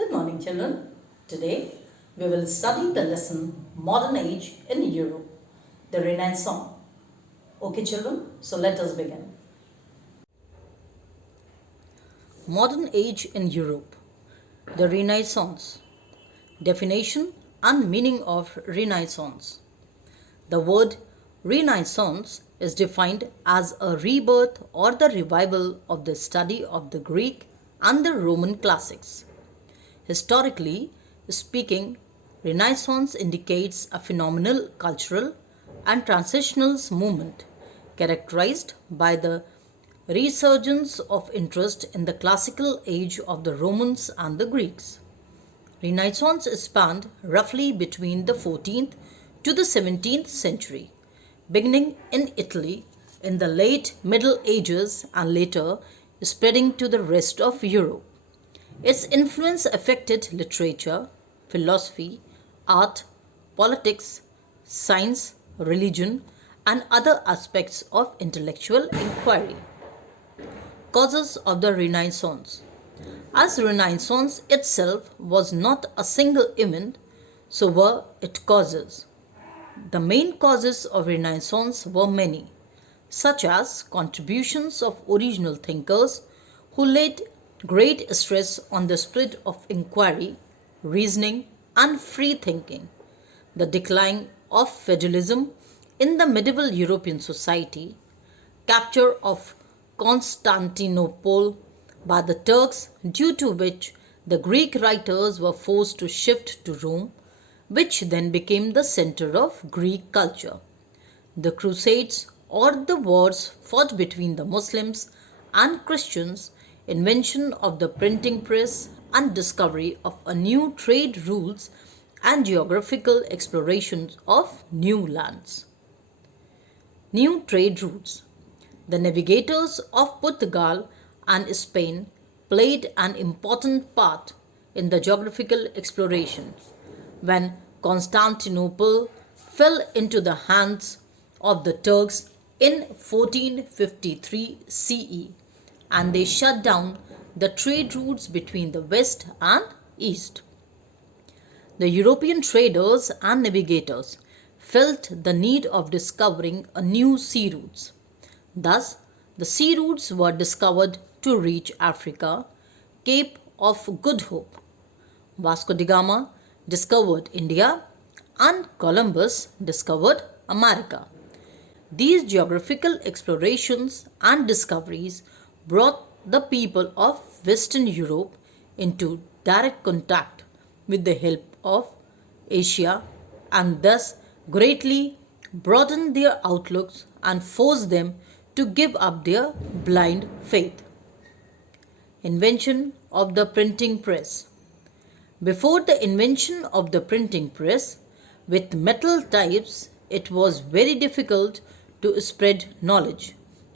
Good morning, children. Today we will study the lesson Modern Age in Europe, the Renaissance. Okay, children, so let us begin. Modern Age in Europe, the Renaissance. Definition and meaning of Renaissance. The word Renaissance is defined as a rebirth or the revival of the study of the Greek and the Roman classics. Historically speaking, Renaissance indicates a phenomenal cultural and transitional movement characterized by the resurgence of interest in the classical age of the Romans and the Greeks. Renaissance spanned roughly between the 14th to the 17th century, beginning in Italy in the late Middle Ages and later spreading to the rest of Europe. Its influence affected literature, philosophy, art, politics, science, religion, and other aspects of intellectual inquiry. Causes of the Renaissance. As Renaissance itself was not a single event, so were its causes. The main causes of Renaissance were many, such as contributions of original thinkers who laid great stress on the spirit of inquiry, reasoning, and free thinking, the decline of feudalism in the medieval European society, capture of Constantinople by the Turks, due to which the Greek writers were forced to shift to Rome, which then became the center of Greek culture, the Crusades or the wars fought between the Muslims and Christians, invention of the printing press, and discovery of a new trade rules and geographical explorations of new lands. New trade routes. The navigators of Portugal and Spain played an important part in the geographical exploration. When Constantinople fell into the hands of the Turks in 1453 CE, and they shut down the trade routes between the west and east. The European traders and navigators felt the need of discovering a new sea routes. Thus, the sea routes were discovered to reach Africa, Cape of Good Hope. Vasco da Gama discovered India and Columbus discovered America. These geographical explorations and discoveries brought the people of Western Europe into direct contact with the help of Asia and thus greatly broadened their outlooks and forced them to give up their blind faith. Invention of the printing press. Before the invention of the printing press, with metal types, it was very difficult to spread knowledge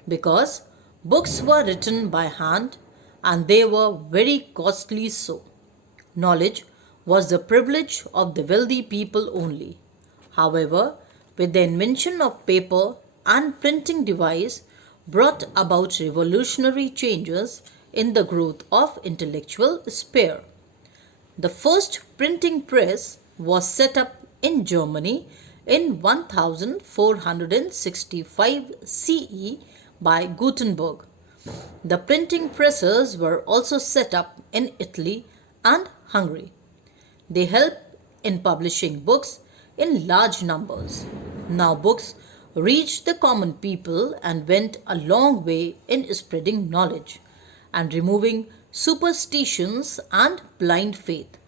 because books were written by hand and they were very costly so. Knowledge was the privilege of the wealthy people only. However, with the invention of paper and printing device brought about revolutionary changes in the growth of intellectual sphere. The first printing press was set up in Germany in 1465 CE by Gutenberg. The printing presses were also set up in Italy and Hungary. They helped in publishing books in large numbers. Now books reached the common people and went a long way in spreading knowledge and removing superstitions and blind faith,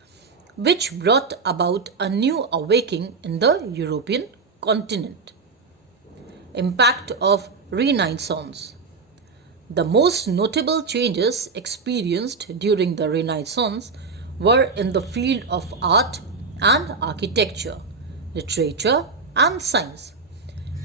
which brought about a new awakening in the European continent. Impact of Renaissance. The most notable changes experienced during the Renaissance were in the field of art and architecture, literature, and science.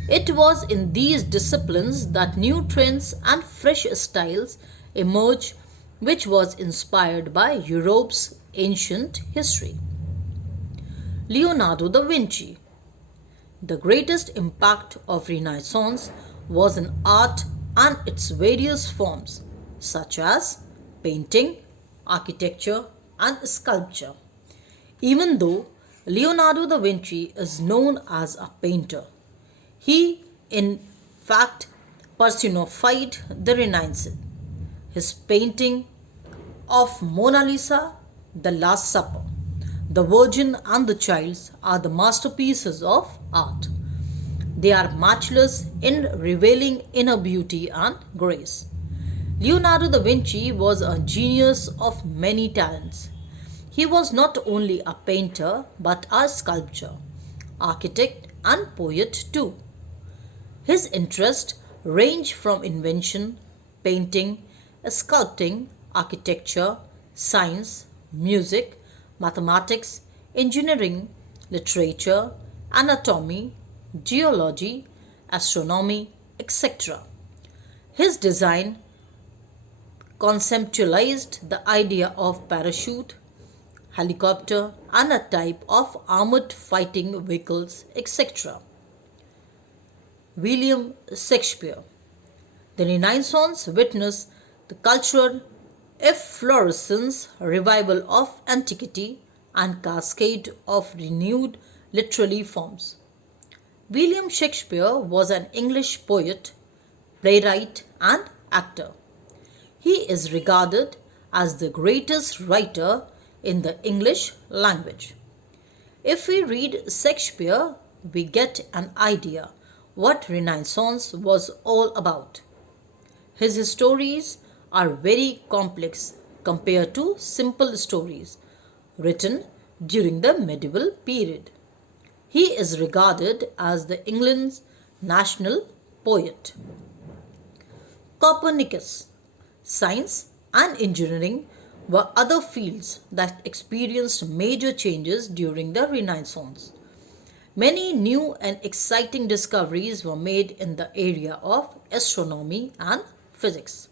It was in these disciplines that new trends and fresh styles emerged, which was inspired by Europe's ancient history. Leonardo da Vinci. The greatest impact of Renaissance was in art and its various forms, such as painting, architecture, and sculpture. Even though Leonardo da Vinci is known as a painter, he in fact personified the Renaissance. His painting of Mona Lisa, The Last Supper, The Virgin and the Child are the masterpieces of art. They are matchless in revealing inner beauty and grace. Leonardo da Vinci was a genius of many talents. He was not only a painter but a sculptor, architect, and poet too. His interests range from invention, painting, sculpting, architecture, science, music, mathematics, engineering, literature, anatomy, geology, astronomy, etc. His design conceptualized the idea of parachute, helicopter, and a type of armored fighting vehicles, etc. William Shakespeare. The Renaissance witnessed the cultural efflorescence, revival of antiquity, and cascade of renewed literary forms. William Shakespeare was an English poet, playwright, and actor. He is regarded as the greatest writer in the English language. If we read Shakespeare, we get an idea what Renaissance was all about. His stories are very complex compared to simple stories written during the medieval period. He is regarded as the England's national poet. Copernicus. Science and engineering were other fields that experienced major changes during the Renaissance. Many new and exciting discoveries were made in the area of astronomy and physics.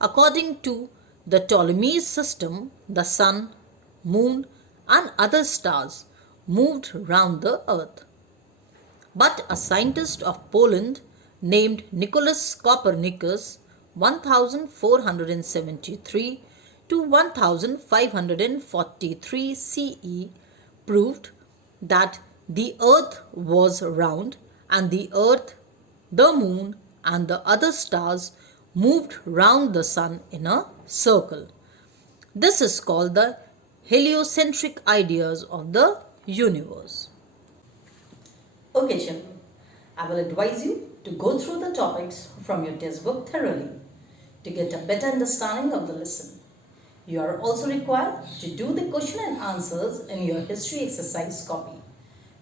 According to the Ptolemy system, the sun, moon, and other stars moved round the earth. But a scientist of Poland named Nicholas Copernicus 1473 to 1543 CE proved that the earth was round and the earth, the moon, and the other stars moved round the sun in a circle. This is called the heliocentric ideas of the universe. Okay, children, I will advise you to go through the topics from your textbook thoroughly to get a better understanding of the lesson. You are also required to do the question and answers in your history exercise copy,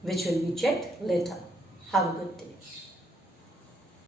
which will be checked later. Have a good day.